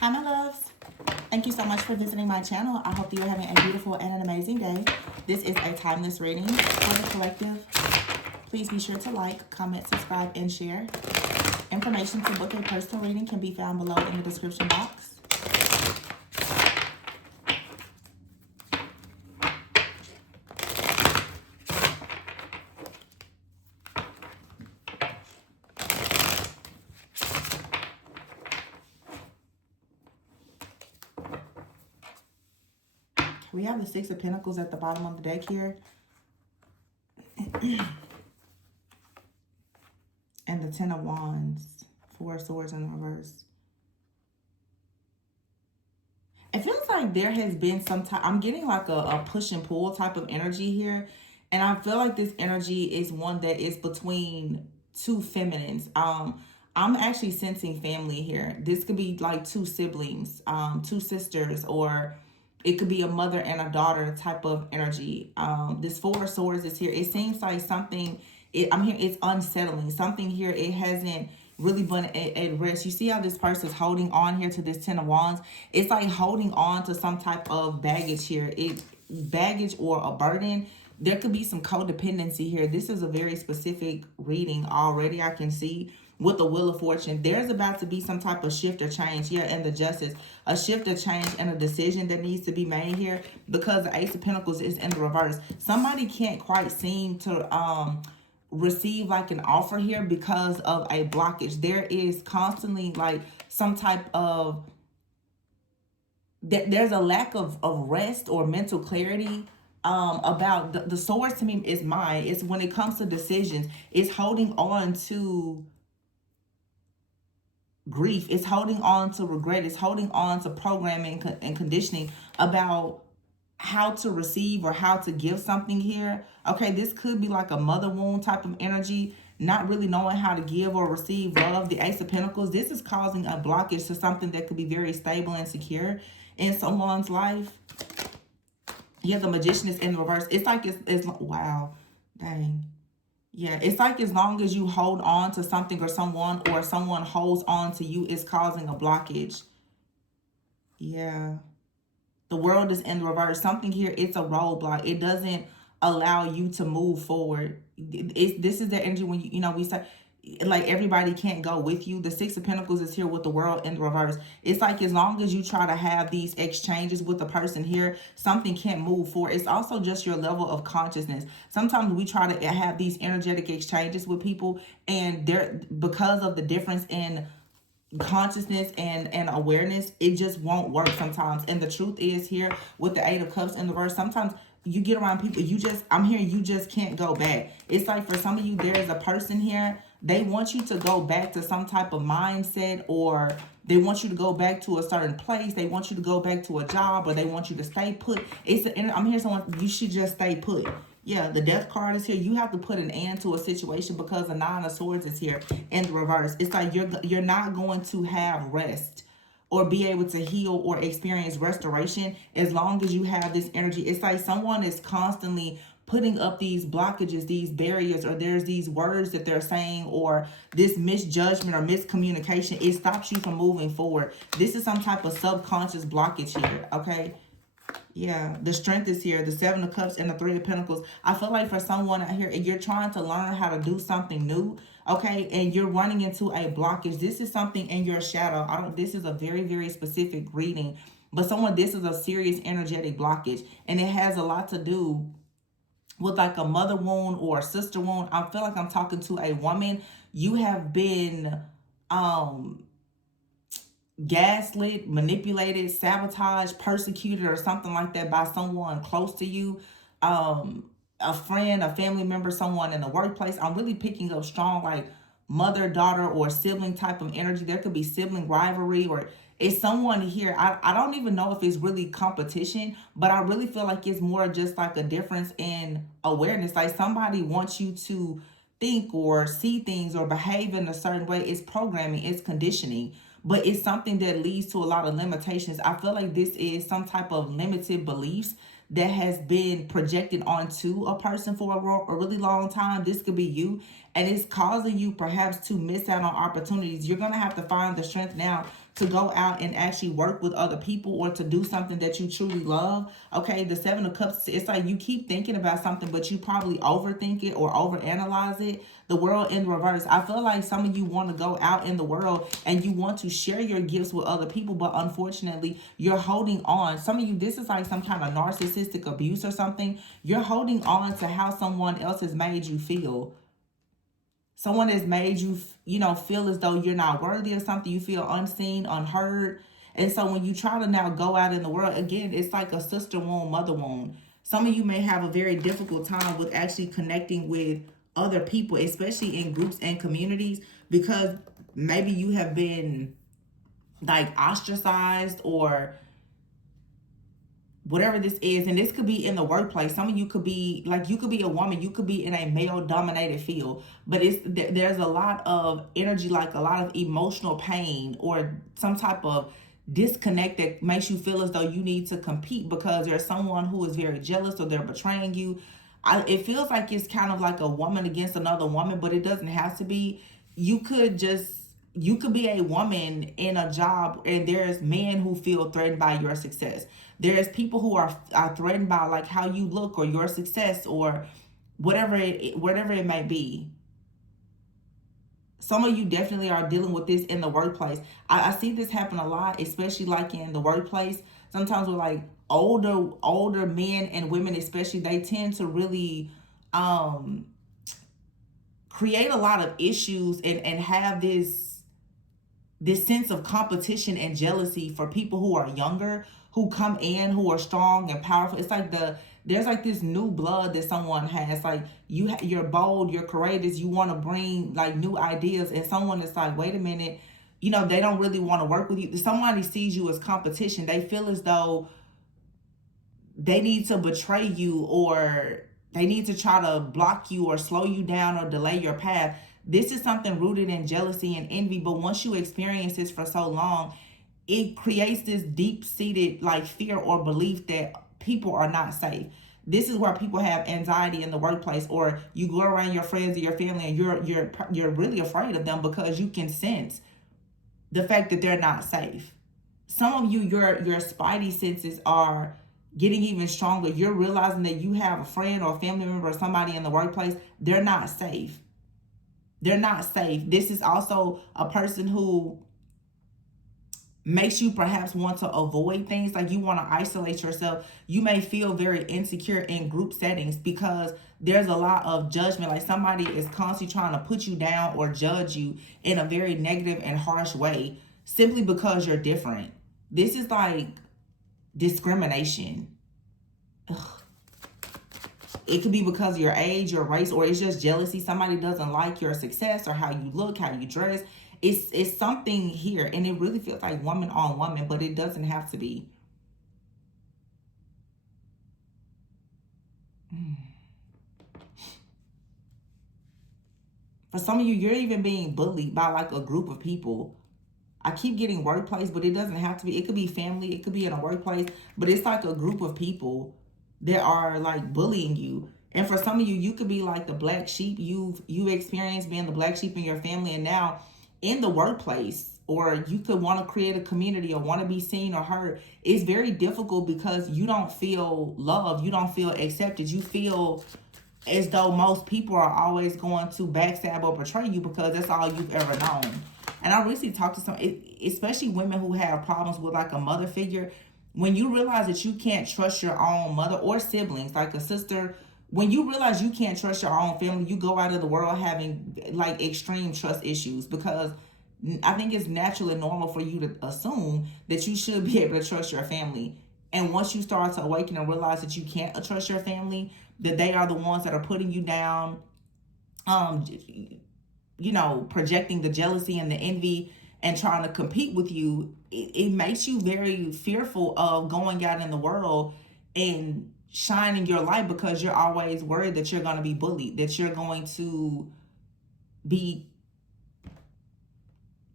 Hi, my loves. Thank you so much for visiting my channel. I hope that you're having a beautiful and an amazing day. This is a timeless reading for the collective. Please be sure to like, comment, subscribe, and share. Information to book a personal reading can be found below in the description box. We have the Six of Pentacles at the bottom of the deck here. And the Ten of Wands. Four of Swords in reverse. It feels like there has been some type, I'm getting like a push and pull type of energy here. And I feel like this energy is one that is between two feminines. I'm actually sensing family here. This could be like two siblings, two sisters, or it could be a mother and a daughter type of energy. This Four of Swords is here. It seems like something, I'm here, it's unsettling. Something here, it hasn't really been at rest. You see how this person's holding on here to this Ten of Wands? It's like holding on to some type of baggage here. Baggage or a burden. There could be some codependency here. This is a very specific reading already, I can see. With the Wheel of Fortune, there's about to be some type of shift or change here, and the Justice, a shift or change and a decision that needs to be made here, because the Ace of Pentacles is in the reverse. Somebody can't quite seem to receive like an offer here because of a blockage. There is constantly like some type of, there's a lack of rest or mental clarity about the swords. To me is mine. It's when it comes to decisions, it's holding on to grief, it's holding on to regret, it's holding on to programming and conditioning about how to receive or how to give something here. Okay, this could be like a mother wound type of energy, not really knowing how to give or receive love. The Ace of Pentacles, this is causing a blockage to something that could be very stable and secure in someone's life. Yeah, the Magician is in reverse. It's like it's wow, dang. Yeah, it's like as long as you hold on to something or someone holds on to you, it's causing a blockage. Yeah. The World is in reverse. Something here, it's a roadblock. It doesn't allow you to move forward. This is the energy when we say like everybody can't go with you. The Six of Pentacles is here with the World in reverse. It's like as long as you try to have these exchanges with the person here, something can't move forward. It's also just your level of consciousness. Sometimes we try to have these energetic exchanges with people, and they're, because of the difference in consciousness and awareness, it just won't work sometimes. And the truth is here with the Eight of Cups in the verse, sometimes you get around people, I'm hearing you just can't go back. It's like for some of you, there is a person here, they want you to go back to some type of mindset, or they want you to go back to a certain place, they want you to go back to a job, or they want you to stay put. I'm hearing someone, you should just stay put. Yeah, the Death card is here. You have to put an end to a situation because the Nine of Swords is here in the reverse. It's like you're not going to have rest or be able to heal or experience restoration as long as you have this energy. It's like someone is constantly putting up these blockages, these barriers, or there's these words that they're saying, or this misjudgment or miscommunication. It stops you from moving forward. This is some type of subconscious blockage here, okay? Yeah, the Strength is here, the Seven of Cups and the Three of Pentacles. I feel like for someone out here, you're trying to learn how to do something new, okay, and you're running into a blockage. This is something in your shadow. This is a very, very specific reading, but this is a serious energetic blockage, and it has a lot to do with like a mother wound or a sister wound. I feel like I'm talking to a woman. You have been gaslit, manipulated, sabotaged, persecuted, or something like that by someone close to you, a friend, a family member, someone in the workplace. I'm really picking up strong like mother, daughter, or sibling type of energy. There could be sibling rivalry, or it's someone here. I don't even know if it's really competition, but I really feel like it's more just like a difference in awareness. Like somebody wants you to think or see things or behave in a certain way. It's programming, it's conditioning, but it's something that leads to a lot of limitations. I feel like this is some type of limited beliefs that has been projected onto a person for a really long time. This could be you, and it's causing you perhaps to miss out on opportunities. You're going to have to find the strength now to go out and actually work with other people or to do something that you truly love. Okay, the Seven of Cups, it's like you keep thinking about something, but you probably overthink it or overanalyze it. The world in reverse. I feel like some of you want to go out in the world and you want to share your gifts with other people, but unfortunately, you're holding on. Some of you, this is like some kind of narcissistic abuse or something. You're holding on to how someone else has made you feel. Someone has made you, feel as though you're not worthy of something. You feel unseen, unheard. And so when you try to now go out in the world, again, it's like a sister wound, mother wound. Some of you may have a very difficult time with actually connecting with other people, especially in groups and communities, because maybe you have been like ostracized or whatever this is. And this could be in the workplace. Some of you could be like, you could be a woman, you could be in a male dominated field, but there's a lot of energy, like a lot of emotional pain or some type of disconnect that makes you feel as though you need to compete because there's someone who is very jealous or they're betraying you. It feels like it's kind of like a woman against another woman, but it doesn't have to be. You could be a woman in a job and there's men who feel threatened by your success. There's people who are threatened by like how you look or your success or whatever it may be. Some of you definitely are dealing with this in the workplace. I see this happen a lot, especially like in the workplace. Sometimes with like older men and women, especially, they tend to really create a lot of issues and have this sense of competition and jealousy for people who are younger, who come in, who are strong and powerful. It's like there's like this new blood that someone has. Like you're bold, you're courageous, you want to bring like new ideas, and someone is like, wait a minute, they don't really want to work with you. Somebody sees you as competition. They feel as though they need to betray you or they need to try to block you or slow you down or delay your path. This is something rooted in jealousy and envy, but once you experience this for so long, it creates this deep-seated like fear or belief that people are not safe. This is where people have anxiety in the workplace, or you go around your friends or your family and you're really afraid of them because you can sense the fact that they're not safe. Some of you, your spidey senses are getting even stronger. You're realizing that you have a friend or a family member or somebody in the workplace. They're not safe. They're not safe. This is also a person who makes you perhaps want to avoid things, like you want to isolate yourself. You may feel very insecure in group settings because there's a lot of judgment, like somebody is constantly trying to put you down or judge you in a very negative and harsh way simply because you're different. This is like discrimination. Ugh. It could be because of your age, your race, or it's just jealousy. Somebody doesn't like your success or how you look, how you dress. It's something here, and it really feels like woman on woman, but it doesn't have to be. For some of you, you're even being bullied by like a group of people. I keep getting workplace, but it doesn't have to be. It could be family, it could be in a workplace, but it's like a group of people that are like bullying you. And for some of you, you could be like the black sheep. You've experienced being the black sheep in your family, and now in the workplace, or you could want to create a community or want to be seen or heard. It's very difficult because you don't feel loved, you don't feel accepted, you feel as though most people are always going to backstab or betray you because that's all you've ever known. And I recently talked to some, especially women who have problems with like a mother figure. When you realize that you can't trust your own mother or siblings, like a sister, when you realize you can't trust your own family, you go out of the world having like extreme trust issues, because I think it's naturally normal for you to assume that you should be able to trust your family. And once you start to awaken and realize that you can't trust your family, that they are the ones that are putting you down, projecting the jealousy and the envy and trying to compete with you, it makes you very fearful of going out in the world and shining your light, because you're always worried that you're going to be bullied, that you're going to be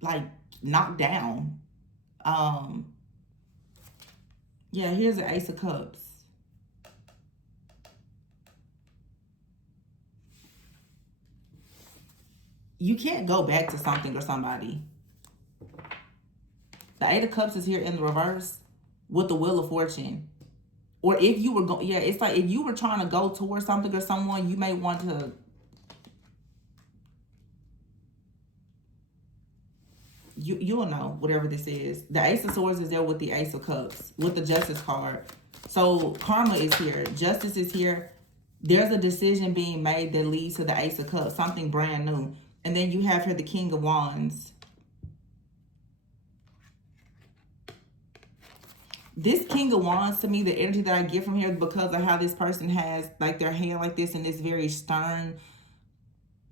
like knocked down. Yeah, here's the Ace of Cups. you can't go back to something or somebody. The Eight of Cups is here in the reverse with the Wheel of Fortune. Or if you were going, yeah, it's like if you were trying to go towards something or someone, you may want to, you'll know whatever this is. The Ace of Swords is there with the Ace of Cups, with the Justice card. So karma is here. Justice is here. There's a decision being made that leads to the Ace of Cups, something brand new. And then you have here the King of Wands. This King of Wands, to me, the energy that I get from here, because of how this person has like their hand like this and this very stern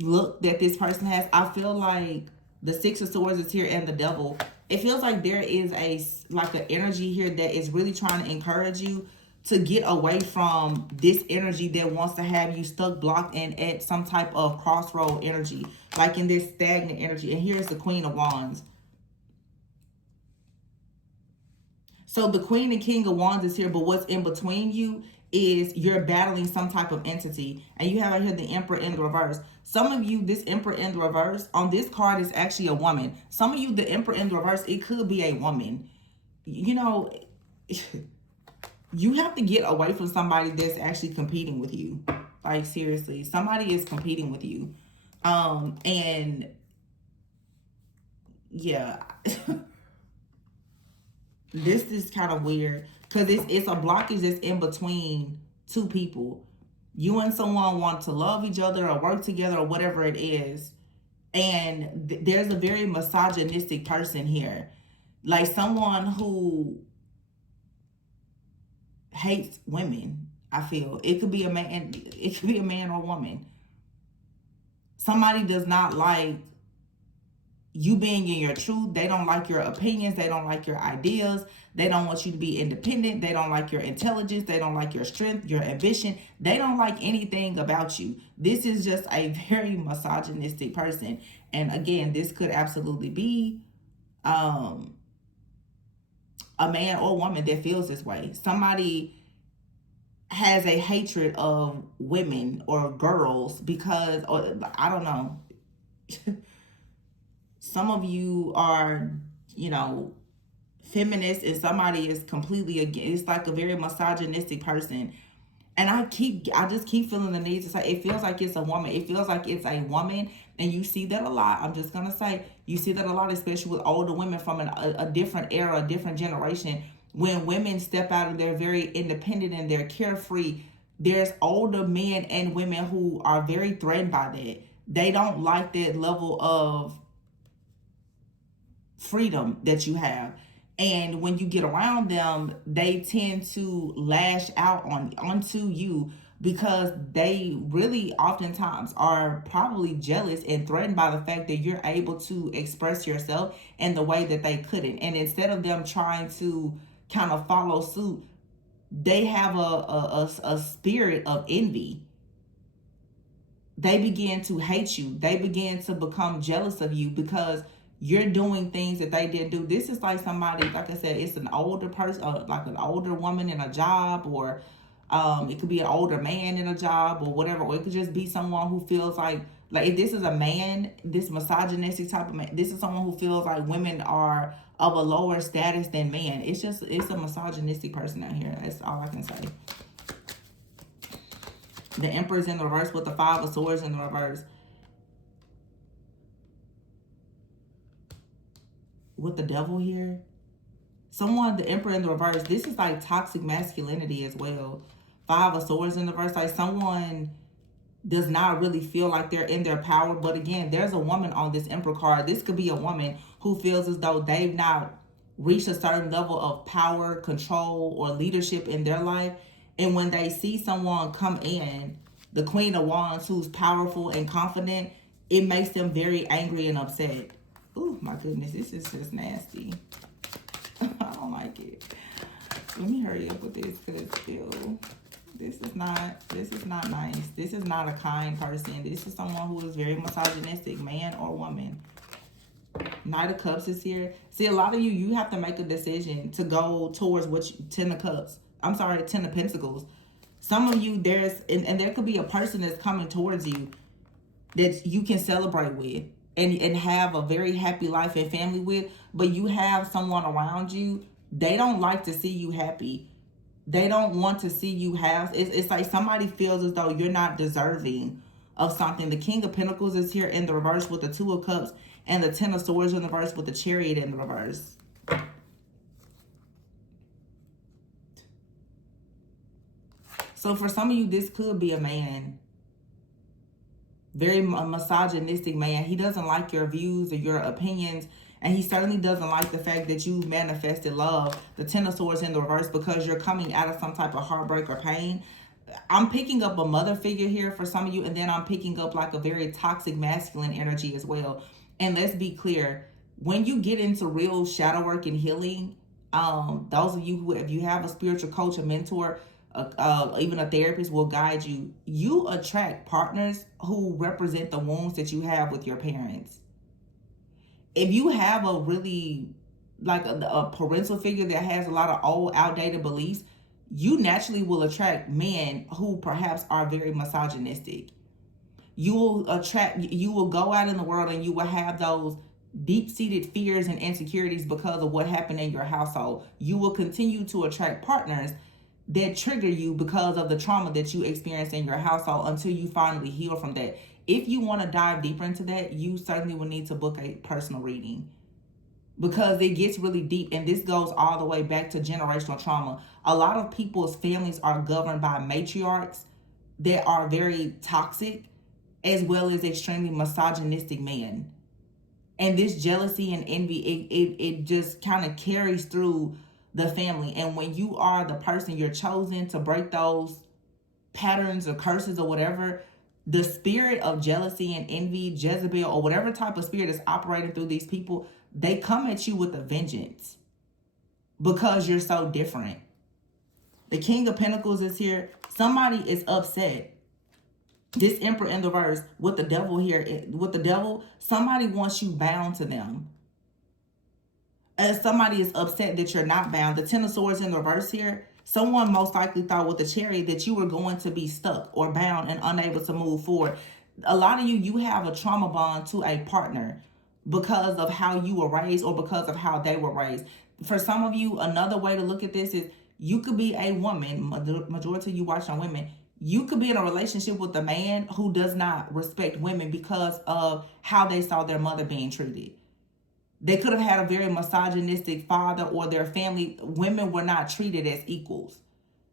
look that this person has, I feel like the Six of Swords is here and the Devil. It feels like there is an energy here that is really trying to encourage you to get away from this energy that wants to have you stuck, blocked, and at some type of crossroad energy, like in this stagnant energy. And here's the Queen of Wands. So the Queen and King of Wands is here, but what's in between you is you're battling some type of entity. And you have right here the Emperor in the reverse. Some of you, this Emperor in the reverse, on this card is actually a woman. Some of you, the Emperor in the reverse, it could be a woman. You know, you have to get away from somebody that's actually competing with you. Like, seriously, somebody is competing with you. And yeah. This is kind of weird because it's a blockage that's in between two people. You and someone want to love each other or work together or whatever it is. And there's a very misogynistic person here. Like someone who hates women, I feel. It could be a man, it could be a man or a woman. Somebody does not like you being in your truth. They don't like your opinions. They don't like your ideas. They don't want you to be independent. They don't like your intelligence. They don't like your strength, your ambition. They don't like anything about you. This is just a very misogynistic person. And again, this could absolutely be a man or woman that feels this way. Somebody has a hatred of women or girls because, or I don't know. Some of you are, you know, feminist and somebody is completely against. It's like a very misogynistic person. And I just keep feeling the need to say, it feels like it's a woman. It feels like it's a woman. And you see that a lot. I'm just going to say, you see that a lot, especially with older women from a different era, a different generation. When women step out and they're very independent and they're carefree, there's older men and women who are very threatened by that. They don't like that level of freedom that you have. And when you get around them, they tend to lash out onto you because they really oftentimes are probably jealous and threatened by the fact that you're able to express yourself in the way that they couldn't. And instead of them trying to kind of follow suit, they have a spirit of envy. They begin to hate you. They begin to become jealous of you because you're doing things that they didn't do. This is like somebody, like I said, it's an older person, like an older woman in a job, or it could be an older man in a job or whatever. Or it could just be someone who feels like if this is a man, this misogynistic type of man, this is someone who feels like women are of a lower status than men. It's a misogynistic person out here. That's all I can say. The Emperor's in the reverse with the Five of Swords in the reverse. With the Devil here, the Emperor in the reverse, this is like toxic masculinity as well. Five of Swords in the reverse, like someone does not really feel like they're in their power. But again, there's a woman on this Emperor card. This could be a woman who feels as though they've not reached a certain level of power, control, or leadership in their life. And when they see someone come in, the Queen of Wands, who's powerful and confident, it makes them very angry and upset. Oh my goodness, this is just nasty. I don't like it. Let me hurry up with this because this is not nice. This is not a kind person. This is someone who is very misogynistic, man or woman. Knight of Cups is here. See, a lot of you have to make a decision to go towards Ten of Cups. I'm sorry, Ten of Pentacles. Some of you, and there could be a person that's coming towards you that you can celebrate with. and have a very happy life and family with, but you have someone around you, they don't like to see you happy. They don't want to see you have, it's like somebody feels as though you're not deserving of something. The King of Pentacles is here in the reverse with the Two of Cups, and the Ten of Swords in the reverse with the Chariot in the reverse. So for some of you, this could be a man, very misogynistic man. He doesn't like your views or your opinions, and he certainly doesn't like the fact that you manifested love, the Ten of Swords in the reverse, because you're coming out of some type of heartbreak or pain. I'm picking up a mother figure here for some of you, and then I'm picking up like a very toxic masculine energy as well. And let's be clear, when you get into real shadow work and healing, those of you who, if you have a spiritual coach, a mentor, even a therapist will guide you, you attract partners who represent the wounds that you have with your parents. If you have a really, like a parental figure that has a lot of old, outdated beliefs, you naturally will attract men who perhaps are very misogynistic. You will go out in the world and you will have those deep-seated fears and insecurities because of what happened in your household. You will continue to attract partners that trigger you because of the trauma that you experienced in your household until you finally heal from that. If you want to dive deeper into that, you certainly will need to book a personal reading, because it gets really deep, and this goes all the way back to generational trauma. A lot of people's families are governed by matriarchs that are very toxic, as well as extremely misogynistic men. And this jealousy and envy, it just kind of carries through the family. And when you are the person, you're chosen to break those patterns or curses or whatever, the spirit of jealousy and envy, Jezebel, or whatever type of spirit is operating through these people, they come at you with a vengeance because you're so different. The King of Pentacles is here. Somebody is upset. This Emperor in the reverse with the devil here, with the devil, somebody wants you bound to them. As somebody is upset that you're not bound. The Ten of Swords in the reverse here, someone most likely thought with the Chariot that you were going to be stuck or bound and unable to move forward. A lot of you have a trauma bond to a partner because of how you were raised or because of how they were raised. For some of you, another way to look at this is you could be a woman, majority of you watching women, you could be in a relationship with a man who does not respect women because of how they saw their mother being treated. They could have had a very misogynistic father, or their family, women were not treated as equals.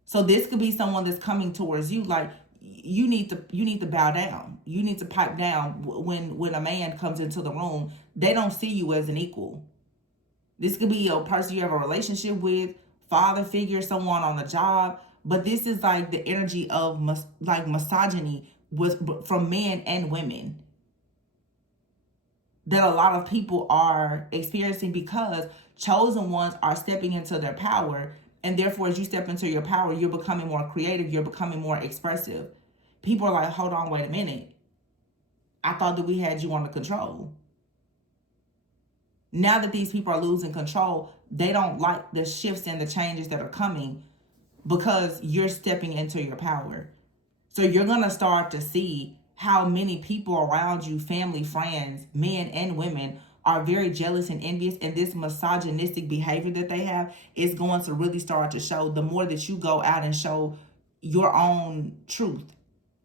So this could be someone that's coming towards you like, you need to bow down. You need to pipe down when a man comes into the room. They don't see you as an equal. This could be a person you have a relationship with, father figure, someone on the job. But this is like the energy of misogyny from men and women that a lot of people are experiencing, because chosen ones are stepping into their power. And therefore, as you step into your power, you're becoming more creative. You're becoming more expressive. People are like, hold on, wait a minute. I thought that we had you under control. Now that these people are losing control, they don't like the shifts and the changes that are coming because you're stepping into your power. So you're going to start to see how many people around you, family, friends, men and women, are very jealous and envious, and this misogynistic behavior that they have is going to really start to show the more that you go out and show your own truth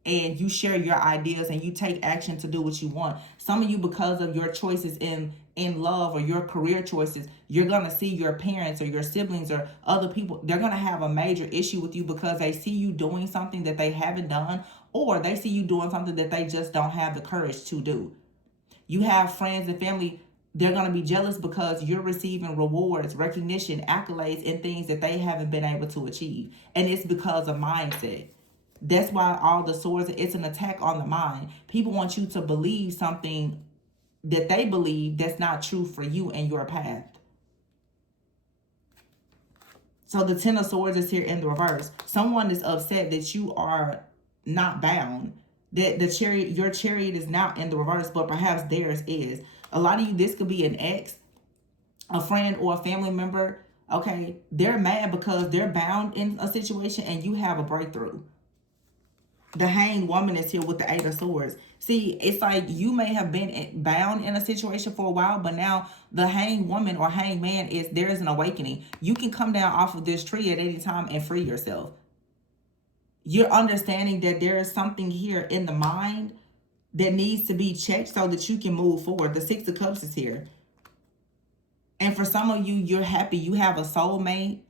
and you share your ideas and you take action to do what you want. Some of you, because of your choices in love or your career choices, you're going to see your parents or your siblings or other people, they're going to have a major issue with you because they see you doing something that they haven't done, or they see you doing something that they just don't have the courage to do. You have friends and family, they're going to be jealous because you're receiving rewards, recognition, accolades, and things that they haven't been able to achieve. And it's because of mindset. That's why all the swords, it's an attack on the mind. People want you to believe something that they believe that's not true for you and your path. So the Ten of Swords is here in the reverse. Someone is upset that you are not bound. That your chariot is not in the reverse, but perhaps theirs is. A lot of you, this could be an ex, a friend, or a family member. Okay, they're mad because they're bound in a situation and you have a breakthrough. The Hanged Woman is here with the Eight of Swords. See, it's like you may have been bound in a situation for a while, but now the hang woman or hang man is there is an awakening. You can come down off of this tree at any time and free yourself. You're understanding that there is something here in the mind that needs to be checked so that you can move forward. The Six of Cups is here. And for some of you, you're happy. You have a soulmate,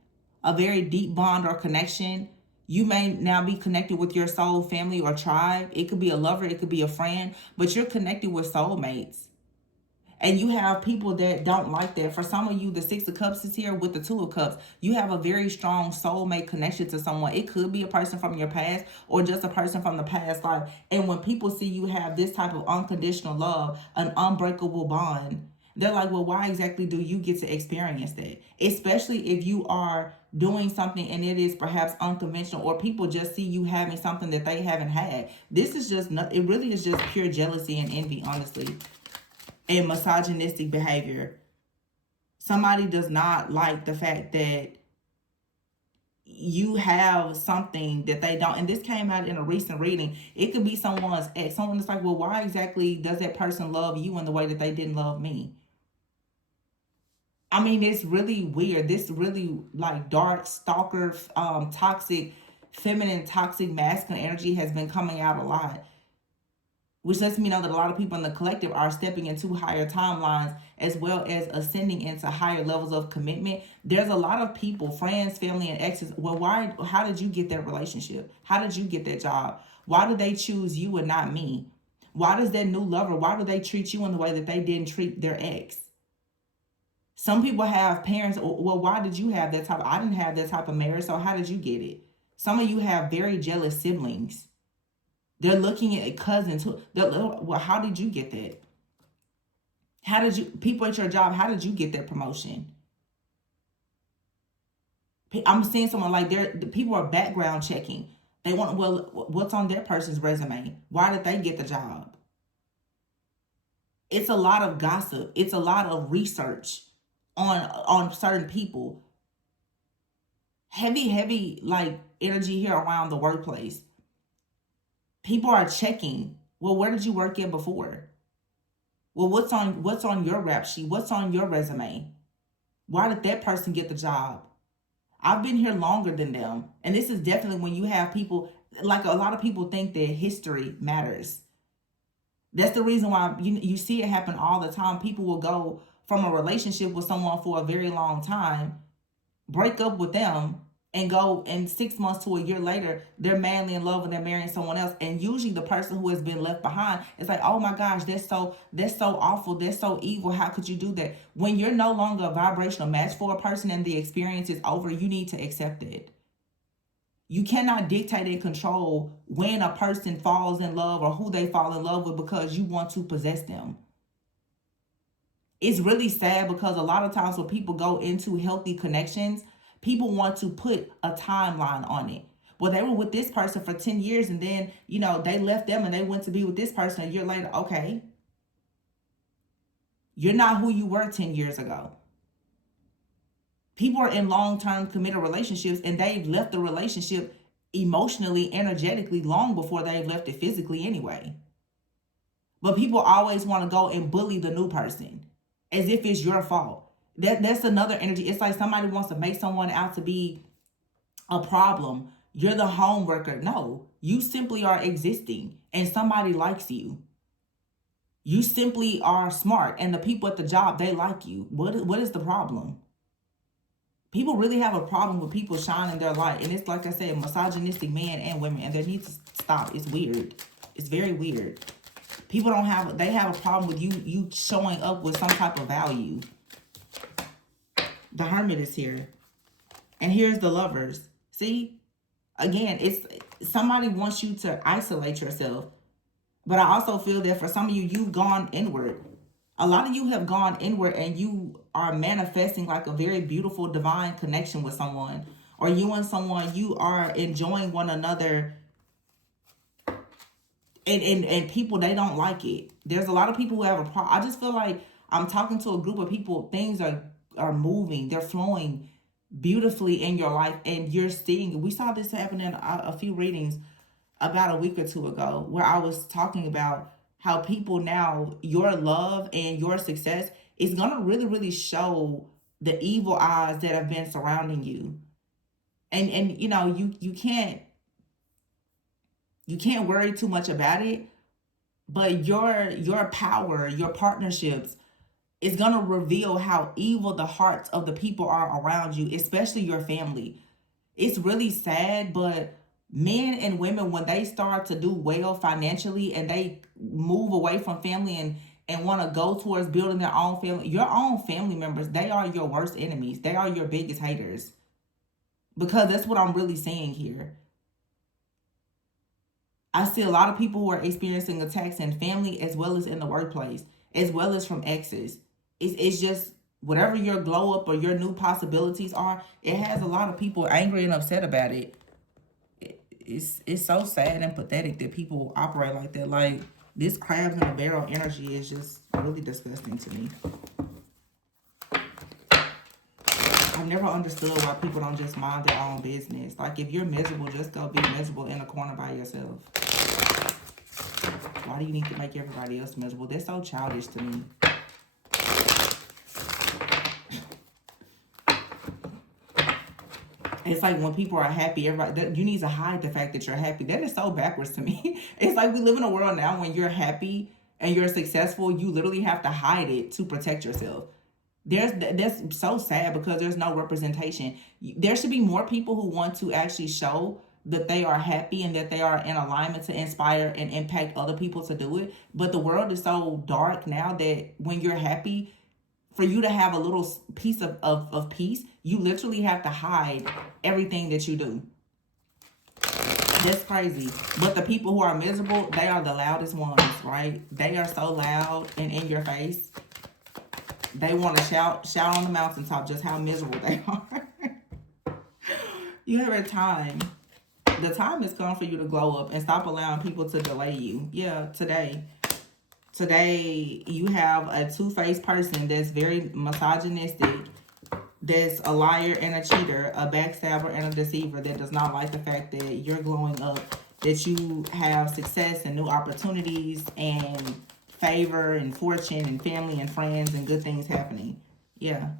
a very deep bond or connection. You may now be connected with your soul family or tribe. It could be a lover, it could be a friend, but you're connected with soulmates. And you have people that don't like that. For some of you, the Six of Cups is here with the Two of Cups. You have a very strong soulmate connection to someone. It could be a person from your past or just a person from the past life. And when people see you have this type of unconditional love, an unbreakable bond, they're like, well, why exactly do you get to experience that? Especially if you are doing something and it is perhaps unconventional, or people just see you having something that they haven't had. This is just not, it really is just pure jealousy and envy, honestly, and misogynistic behavior. Somebody does not like the fact that you have something that they don't. And this came out in a recent reading. It could be someone's ex. Someone that's like, well, why exactly does that person love you in the way that they didn't love me? I mean, it's really weird. This really like dark, stalker, toxic, feminine, toxic, masculine energy has been coming out a lot, which lets me know that a lot of people in the collective are stepping into higher timelines as well as ascending into higher levels of commitment. There's a lot of people, friends, family, and exes. Well, why? How did you get that relationship? How did you get that job? Why did they choose you and not me? Why does that new lover, why do they treat you in the way that they didn't treat their ex? Some people have parents, well, why did you have that type? I didn't have that type of marriage, so how did you get it? Some of you have very jealous siblings. They're looking at cousins. Well, how did you get that? How did you, people at your job, how did you get that promotion? I'm seeing someone like the people are background checking. They want, well, what's on their person's resume? Why did they get the job? It's a lot of gossip. It's a lot of research on certain people. Heavy like energy here around the workplace. People are checking. Well, where did you work at before? Well, what's on your rap sheet? What's on your resume? Why did that person get the job? I've been here longer than them. And this is definitely when you have people, like a lot of people think that history matters. That's the reason why you see it happen all the time. People will go from a relationship with someone for a very long time, break up with them, and go, and 6 months to a year later, they're madly in love and they're marrying someone else. And usually the person who has been left behind is like, oh my gosh, that's so awful, that's so evil. How could you do that? When you're no longer a vibrational match for a person and the experience is over, you need to accept it. You cannot dictate and control when a person falls in love or who they fall in love with because you want to possess them. It's really sad because a lot of times when people go into healthy connections, people want to put a timeline on it. Well, they were with this person for 10 years and then, they left them and they went to be with this person a year later. Okay. You're not who you were 10 years ago. People are in long-term committed relationships and they've left the relationship emotionally, energetically long before they've left it physically anyway. But people always want to go and bully the new person as if it's your fault. That's another energy. It's like somebody wants to make someone out to be a problem. You're the home worker. No, you simply are existing and somebody likes you. You simply are smart and the people at the job, they like you. What is the problem? People really have a problem with people shining their light. And it's like I said, misogynistic men and women, and they need to stop. It's weird. It's very weird. People they have a problem with you showing up with some type of value. The Hermit is here. And here's the Lovers. See? Again, it's somebody wants you to isolate yourself. But I also feel that for some of you, you've gone inward. A lot of you have gone inward and you are manifesting like a very beautiful divine connection with someone. Or you and someone, you are enjoying one another. And people, they don't like it. There's a lot of people who have a problem. I just feel like I'm talking to a group of people. Things are moving. They're flowing beautifully in your life. And you're seeing, we saw this happen in a few readings about a week or two ago, where I was talking about how people now, your love and your success is going to really, really show the evil eyes that have been surrounding you. And you know, you can't worry too much about it, but your power, your partnerships is going to reveal how evil the hearts of the people are around you, especially your family. It's really sad, but men and women, when they start to do well financially and they move away from family and want to go towards building their own family, your own family members, they are your worst enemies. They are your biggest haters. Because that's what I'm really saying here. I see a lot of people who are experiencing attacks in family as well as in the workplace, as well as from exes. It's just whatever your glow up or your new possibilities are, it has a lot of people angry and upset about it. It's so sad and pathetic that people operate like that. Like, this crabs in a barrel energy is just really disgusting to me. I've never understood why people don't just mind their own business. Like, if you're miserable, just go be miserable in a corner by yourself. Why do you need to make everybody else miserable? That's so childish to me. It's like when people are happy, everybody, you need to hide the fact that you're happy. That is so backwards to me. It's like we live in a world now when you're happy and you're successful, you literally have to hide it to protect yourself. That's so sad because there's no representation. There should be more people who want to actually show that they are happy and that they are in alignment to inspire and impact other people to do it. But the world is so dark now that when you're happy, for you to have a little piece of peace, you literally have to hide everything that you do. That's crazy. But the people who are miserable, they are the loudest ones, right? They are so loud and in your face. They want to shout on the mountaintop just how miserable they are. You have a time. The time has come for you to glow up and stop allowing people to delay you. Yeah, today. Today, you have a two-faced person that's very misogynistic, that's a liar and a cheater, a backstabber and a deceiver that does not like the fact that you're glowing up, that you have success and new opportunities and favor and fortune and family and friends and good things happening. Yeah.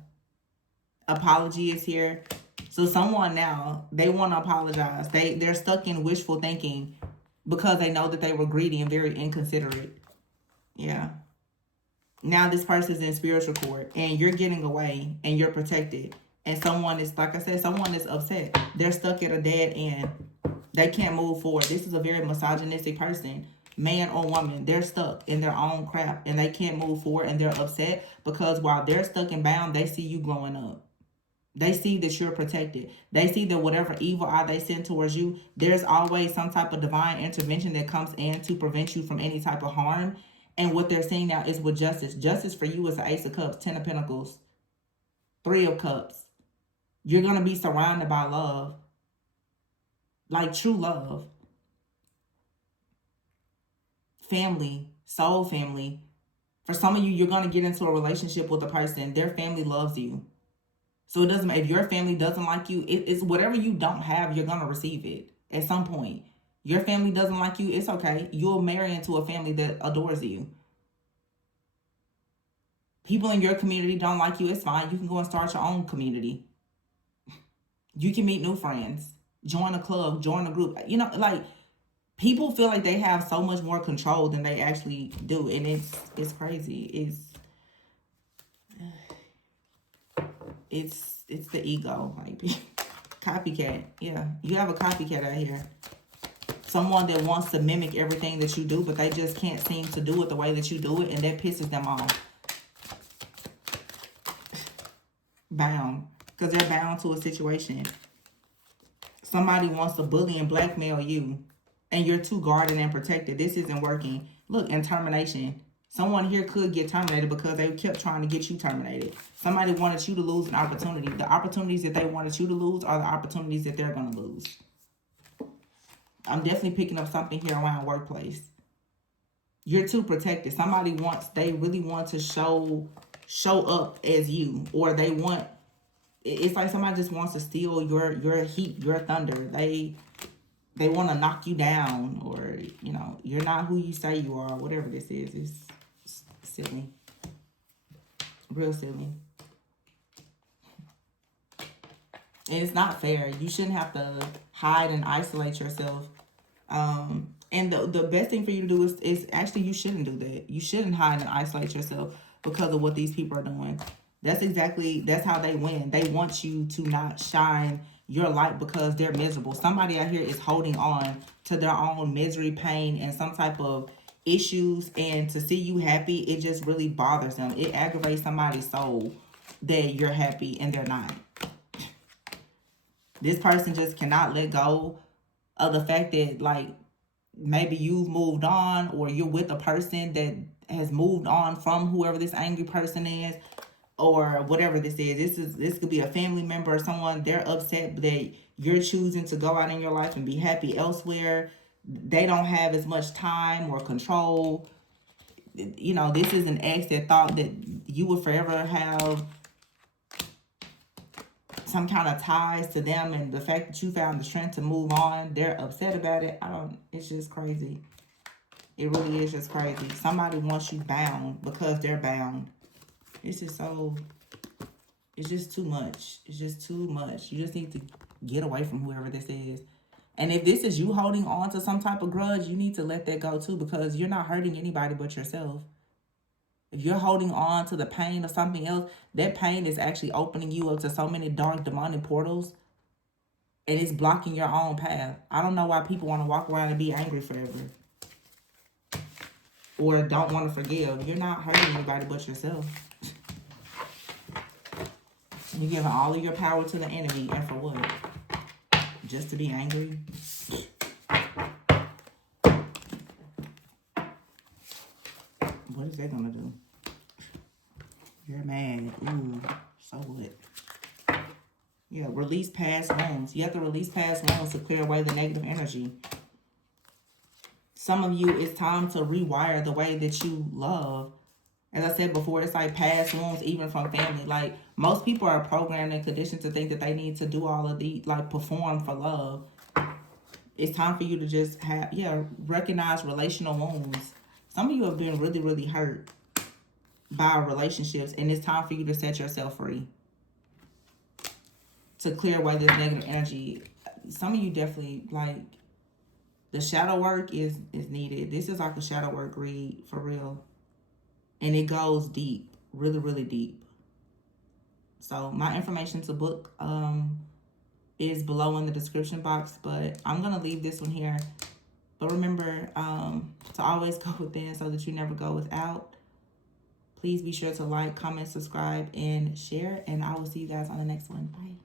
Apology is here. So someone now, they want to apologize. They're stuck in wishful thinking because they know that they were greedy and very inconsiderate. Yeah. Now this person's in spiritual court and you're getting away and you're protected. And someone is, like I said, someone is upset. They're stuck at a dead end. They can't move forward. This is a very misogynistic person, man or woman. They're stuck in their own crap and they can't move forward and they're upset because while they're stuck and bound, they see you glowing up. They see that you're protected. They see that whatever evil eye they send towards you, there's always some type of divine intervention that comes in to prevent you from any type of harm. And what they're seeing now is with justice. Justice for you is the Ace of Cups, 10 of Pentacles, 3 of Cups. You're going to be surrounded by love. Like true love. Family, soul family. For some of you, you're going to get into a relationship with a person. Their family loves you. So it doesn't matter if your family doesn't like you. It's whatever you don't have, you're going to receive it at some point. Your family doesn't like you, it's okay. You'll marry into a family that adores you. People in your community don't like you, it's fine. You can go and start your own community. You can meet new friends. Join a club, join a group. You know, like, people feel like they have so much more control than they actually do. And it's crazy. It's the ego. Like, copycat. Yeah, you have a copycat out here. Someone that wants to mimic everything that you do, but they just can't seem to do it the way that you do it, and that pisses them off. Bound. Because they're bound to a situation. Somebody wants to bully and blackmail you, and you're too guarded and protected. This isn't working. Look, and termination. Someone here could get terminated because they kept trying to get you terminated. Somebody wanted you to lose an opportunity. The opportunities that they wanted you to lose are the opportunities that they're going to lose. I'm definitely picking up something here around workplace. You're too protected. They really want to show up as you, or it's like somebody just wants to steal your heat, your thunder. they want to knock you down, or, you know, you're not who you say you are, whatever this is. It's silly. Real silly. And it's not fair. You shouldn't have to hide and isolate yourself. And the best thing for you to do is actually, you shouldn't do that. You shouldn't hide and isolate yourself because of what these people are doing. That's how they win. They want you to not shine your light because they're miserable. Somebody out here is holding on to their own misery, pain, and some type of issues. And to see you happy, it just really bothers them. It aggravates somebody's soul that you're happy and they're not. This person just cannot let go of the fact that, like, maybe you've moved on, or you're with a person that has moved on from whoever this angry person is, or whatever this is. This could be a family member or someone. They're upset that you're choosing to go out in your life and be happy elsewhere. They don't have as much time or control. You know, this is an ex that thought that you would forever have some kind of ties to them, and the fact that you found the strength to move on, they're upset about it. It's just crazy. It really is just crazy. Somebody wants you bound because they're bound. It's just too much. It's just too much. You just need to get away from whoever this is. And if this is you holding on to some type of grudge, you need to let that go too, because you're not hurting anybody but yourself. If you're holding on to the pain of something else, that pain is actually opening you up to so many dark, demonic portals, and it's blocking your own path. I don't know why people want to walk around and be angry forever, or don't want to forgive. You're not hurting anybody but yourself. You're giving all of your power to the enemy, and for what? Just to be angry? What is that gonna do? You're mad. Ooh, so what? Yeah, release past wounds. You have to release past wounds to clear away the negative energy. Some of you, it's time to rewire the way that you love. As I said before, it's like past wounds, even from family. Like, most people are programmed and conditioned to think that they need to do all of the, like, perform for love. It's time for you to just recognize relational wounds. Some of you have been really, really hurt by relationships, and it's time for you to set yourself free to clear away this negative energy. Some of you definitely, like, the shadow work is needed. This is like a shadow work read, for real. And it goes deep, really, really deep. So my information to book is below in the description box, but I'm going to leave this one here. But remember to always go within so that you never go without. Please be sure to like, comment, subscribe, and share. And I will see you guys on the next one. Bye.